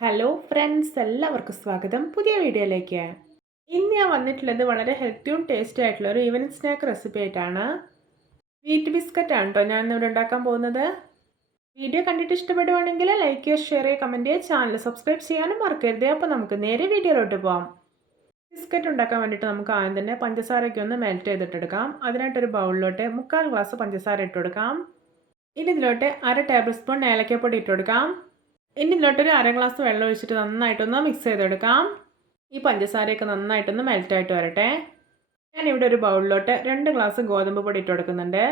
Hello friends എല്ലാവർക്കും സ്വാഗതം. പുതിയ വീഡിയോയിലേക്ക്. ഇന്ന് ഞാൻ വന്നിട്ടുള്ളത് വളരെ ഹെൽത്തിയും ടേസ്റ്റി ആയിട്ടുള്ള ഒരു ഈവനിങ് സ്നാക്ക് റെസിപ്പി ആയിട്ടാണ്. വീറ്റ് ബിസ്ക്കറ്റ് ആണ് കേട്ടോ ഞാൻ ഇന്നിവിടെ ഉണ്ടാക്കാൻ പോകുന്നത്. വീഡിയോ കണ്ടിട്ട് ഇഷ്ടപ്പെടുവാണെങ്കിൽ ലൈക്ക് ചെയ്യുക ഷെയർ ചെയ്യുക. കമന്റ് ചെയ്യുക ചാനൽ സബ്സ്ക്രൈബ് ചെയ്യാനും മറക്കരുത്. അപ്പോൾ നമുക്ക് നേരെ വീഡിയോയിലോട്ട് പോകാം ബിസ്ക്കറ്റ് ഉണ്ടാക്കാൻ വേണ്ടിയിട്ട് നമുക്ക് ആദ്യം തന്നെ പഞ്ചസാരയ്ക്ക് ഒന്ന് മെൽറ്റ് ചെയ്തിട്ടെടുക്കാം. അതിനായിട്ടൊരു ബൗളിലോട്ട് മുക്കാൽ ഗ്ലാസ് പഞ്ചസാര ഇട്ട് ഇനി ഇതിലോട്ട് അര ടേബിൾ സ്പൂൺ ഏലക്കപ്പൊടി ഇട്ട് ഇനി ഇതിലോട്ടൊരു അര ഗ്ലാസ് വെള്ളം ഒഴിച്ചിട്ട് നന്നായിട്ടൊന്ന് മിക്സ് ചെയ്തെടുക്കാം. ഈ പഞ്ചസാരയൊക്കെ നന്നായിട്ടൊന്ന് മെൽറ്റായിട്ട് വരട്ടെ. ഞാനിവിടെ ഒരു ബൗളിലോട്ട് രണ്ട് ഗ്ലാസ് ഗോതമ്പ് പൊടി ഇട്ട് കൊടുക്കുന്നുണ്ട്.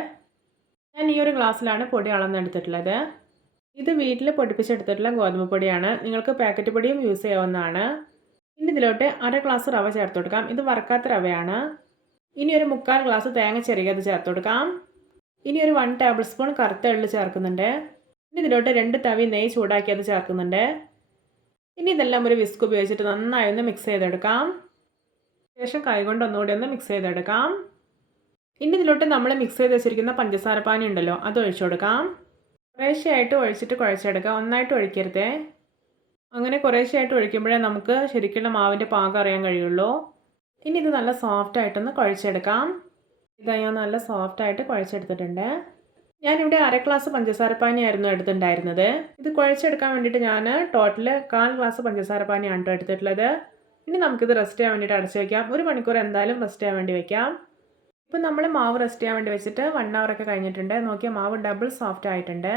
ഞാൻ ഈ ഒരു ഗ്ലാസ്സിലാണ് പൊടി അളന്നെടുത്തിട്ടുള്ളത്. ഇത് വീട്ടിൽ പൊടിപ്പിച്ചെടുത്തിട്ടുള്ള ഗോതമ്പ് പൊടിയാണ്. നിങ്ങൾക്ക് പാക്കറ്റ് പൊടിയും യൂസ് ചെയ്യാവുന്നതാണ്. ഇനി ഇതിലോട്ട് അര ഗ്ലാസ് റവ ചേർത്ത് കൊടുക്കാം. ഇത് വറക്കാത്ത റവയാണ്. ഇനി ഒരു മുക്കാൽ ഗ്ലാസ് തേങ്ങ ചെറിയത് ചേർത്ത് കൊടുക്കാം. ഇനി ഒരു വൺ ടേബിൾ സ്പൂൺ കറുത്ത എള്ള് ചേർക്കുന്നുണ്ട്. ഇനി ഇതിലോട്ട് രണ്ട് തവി നെയ്യ് ചൂടാക്കി അത് ചേർക്കുന്നുണ്ട്. ഇനി ഇതെല്ലാം ഒരു വിസ്ക് ഉപയോഗിച്ചിട്ട് നന്നായി ഒന്ന് മിക്സ് ചെയ്തെടുക്കാം. ശേഷം കൈകൊണ്ട് ഒന്നുകൂടി ഒന്ന് മിക്സ് ചെയ്തെടുക്കാം. ഇനി ഇതിലോട്ട് നമ്മൾ മിക്സ് ചെയ്ത് വെച്ചിരിക്കുന്ന പഞ്ചസാര പാനി ഉണ്ടല്ലോ അത് ഒഴിച്ചു കൊടുക്കാം. കുറേശ്ശെയായിട്ട് ഒഴിച്ചിട്ട് കുഴച്ചെടുക്കാം. ഒന്നായിട്ട് ഒഴിക്കരുതേ. അങ്ങനെ കുറേശ്ശെയായിട്ട് ഒഴിക്കുമ്പോഴേ നമുക്ക് ശരിക്കുള്ള മാവിന്റെ പാകം അറിയാൻ കഴിയുള്ളൂ. ഇനി ഇത് നല്ല സോഫ്റ്റായിട്ടൊന്ന് കുഴച്ചെടുക്കാം. ഇതാ ഞാൻ നല്ല സോഫ്റ്റായിട്ട് കുഴച്ചെടുത്തിട്ടുണ്ട്. ഞാനിവിടെ അര ഗ്ലാസ് പഞ്ചസാരപ്പാനിയായിരുന്നു എടുത്തിട്ടുണ്ടായിരുന്നത്. ഇത് കുഴച്ചെടുക്കാൻ വേണ്ടിയിട്ട് ഞാൻ ടോട്ടൽ കാൽ ഗ്ലാസ് പഞ്ചസാരപ്പാനിയാണ് കേട്ടോ എടുത്തിട്ടുള്ളത്. ഇനി നമുക്കിത് റെസ്റ്റ് ചെയ്യാൻ വേണ്ടിയിട്ട് അടച്ച് വയ്ക്കാം ഒരു മണിക്കൂർ എന്തായാലും റെസ്റ്റ് ചെയ്യാൻ വേണ്ടി വയ്ക്കാം ഇപ്പം നമ്മൾ മാവ് റെസ്റ്റ് ചെയ്യാൻ വേണ്ടി വെച്ചിട്ട് വൺ ഒക്കെ കഴിഞ്ഞിട്ടുണ്ട്. നോക്കിയാൽ മാവ് ഡബിൾ സോഫ്റ്റ് ആയിട്ടുണ്ട്.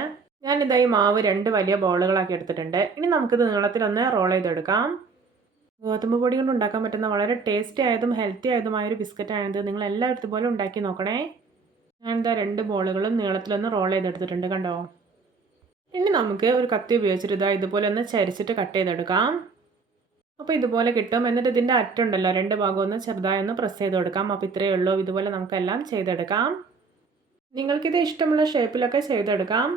ഞാനിതാ ഈ മാവ് രണ്ട് വലിയ ബോളുകളാക്കി എടുത്തിട്ടുണ്ട്. ഇനി നമുക്കിത് നീളത്തിലൊന്ന് റോൾ ചെയ്തെടുക്കാം. ഗോതമ്പ് പൊടി കൊണ്ട് ഉണ്ടാക്കാൻ പറ്റുന്ന വളരെ ടേസ്റ്റി ആയതും ഹെൽത്തി ആയതുമായ ഒരു ബിസ്ക്കറ്റ് ആയത് നിങ്ങൾ എല്ലാവരും ഇതുപോലെ ഉണ്ടാക്കി നോക്കണേ. ഞാൻ എന്താ രണ്ട് ബോളുകളും നീളത്തിലൊന്ന് റോൾ ചെയ്തെടുത്തിട്ടുണ്ട് കണ്ടോ? ഇനി നമുക്ക് ഒരു കത്തി ഉപയോഗിച്ചിട്ട് ഇതാ ഇതുപോലെ ഒന്ന് ചരിച്ചിട്ട് കട്ട് ചെയ്തെടുക്കാം. അപ്പോൾ ഇതുപോലെ കിട്ടും. എന്നിട്ട് ഇതിന്റെ അറ്റുണ്ടല്ലോ രണ്ട് ഭാഗം ഒന്ന് ചെറുതായി ഒന്ന് പ്രസ് ചെയ്ത് കൊടുക്കാം അപ്പോൾ ഇത്രയേ ഉള്ളൂ. ഇതുപോലെ നമുക്കെല്ലാം ചെയ്തെടുക്കാം. നിങ്ങൾക്കിത് ഇഷ്ടമുള്ള ഷേപ്പിലൊക്കെ ചെയ്തെടുക്കാം.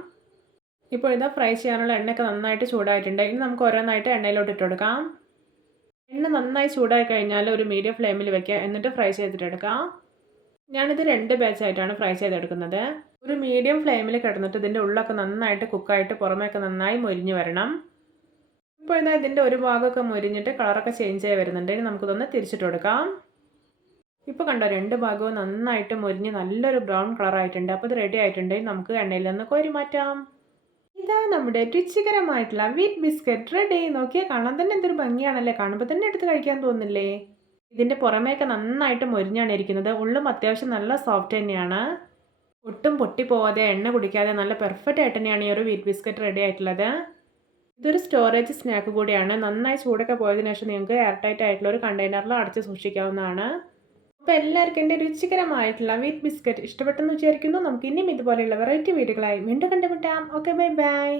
ഇപ്പോൾ ഇതാ ഫ്രൈ ചെയ്യാനുള്ള എണ്ണയൊക്കെ നന്നായിട്ട് ചൂടായിട്ടുണ്ട്. ഇനി നമുക്ക് ഓരോന്നായിട്ട് എണ്ണയിലോട്ട് ഇട്ടെടുക്കാം എണ്ണ നന്നായി ചൂടായി കഴിഞ്ഞാൽ ഒരു മീഡിയം ഫ്ലെയിമിൽ വെക്കുക. എന്നിട്ട് ഫ്രൈ ചെയ്തിട്ടെടുക്കാം ഞാനിത് രണ്ട് ബാച്ചായിട്ടാണ് ഫ്രൈ ചെയ്തെടുക്കുന്നത്. ഒരു മീഡിയം ഫ്ലെയിമിൽ കിടന്നിട്ട് ഇതിന്റെ ഉള്ളൊക്കെ നന്നായിട്ട് കുക്കായിട്ട് പുറമേയൊക്കെ നന്നായി മൊരിഞ്ഞ് വരണം. ഇപ്പോൾ ഇതാ ഇതിന്റെ ഒരു ഭാഗമൊക്കെ മൊരിഞ്ഞിട്ട് കളറൊക്കെ ചേഞ്ച് ആയി വരുന്നുണ്ട്. ഇനി നമുക്കിതൊന്ന് തിരിച്ചിട്ട് കൊടുക്കാം. ഇപ്പോൾ കണ്ടോ രണ്ട് ഭാഗവും നന്നായിട്ട് മൊരിഞ്ഞ് നല്ലൊരു ബ്രൗൺ കളറായിട്ടുണ്ട് അപ്പോൾ ഇത് റെഡി ആയിട്ടുണ്ടെങ്കിൽ നമുക്ക് എണ്ണയിൽ നിന്ന് കോരി മാറ്റാം. ഇതാ നമ്മുടെ രുചികരമായിട്ടുള്ള വീറ്റ് ബിസ്ക്കറ്റ് റെഡി നോക്കിയാൽ കാണാൻ തന്നെ എന്തൊരു ഭംഗിയാണല്ലേ? കാണുമ്പോൾ തന്നെ എടുത്ത് കഴിക്കാൻ തോന്നില്ലേ? ഇതിന്റെ പുറമേയൊക്കെ നന്നായിട്ട് മൊരിഞ്ഞാണ് ഇരിക്കുന്നത്. ഉള്ളും അത്യാവശ്യം നല്ല സോഫ്റ്റ് തന്നെയാണ്. ഒട്ടും പൊട്ടിപ്പോവാതെ എണ്ണ കുടിക്കാതെ നല്ല പെർഫെക്റ്റ് ആയിട്ട് തന്നെയാണ് ഈ ഒരു വീറ്റ് ബിസ്ക്കറ്റ് റെഡി ആയിട്ടുള്ളത്. ഇതൊരു സ്റ്റോറേജ് സ്നാക്ക് കൂടിയാണ്. നന്നായി ചൂടൊക്കെ പോയതിനു ശേഷം നിങ്ങൾക്ക് എയർ ടൈറ്റ് ആയിട്ടുള്ള ഒരു കണ്ടെയ്നറിൽ അടച്ച് സൂക്ഷിക്കാവുന്നതാണ്. അപ്പോൾ എല്ലാവർക്കും എന്റെ രുചികരമായിട്ടുള്ള വീറ്റ് ബിസ്ക്കറ്റ് ഇഷ്ടപ്പെട്ടെന്ന് വിചാരിക്കുന്നു. നമുക്ക് ഇനിയും ഇതുപോലെയുള്ള വെറൈറ്റി വീടുകളായി വീണ്ടും കണ്ടുമുട്ടാം. Okay bye bye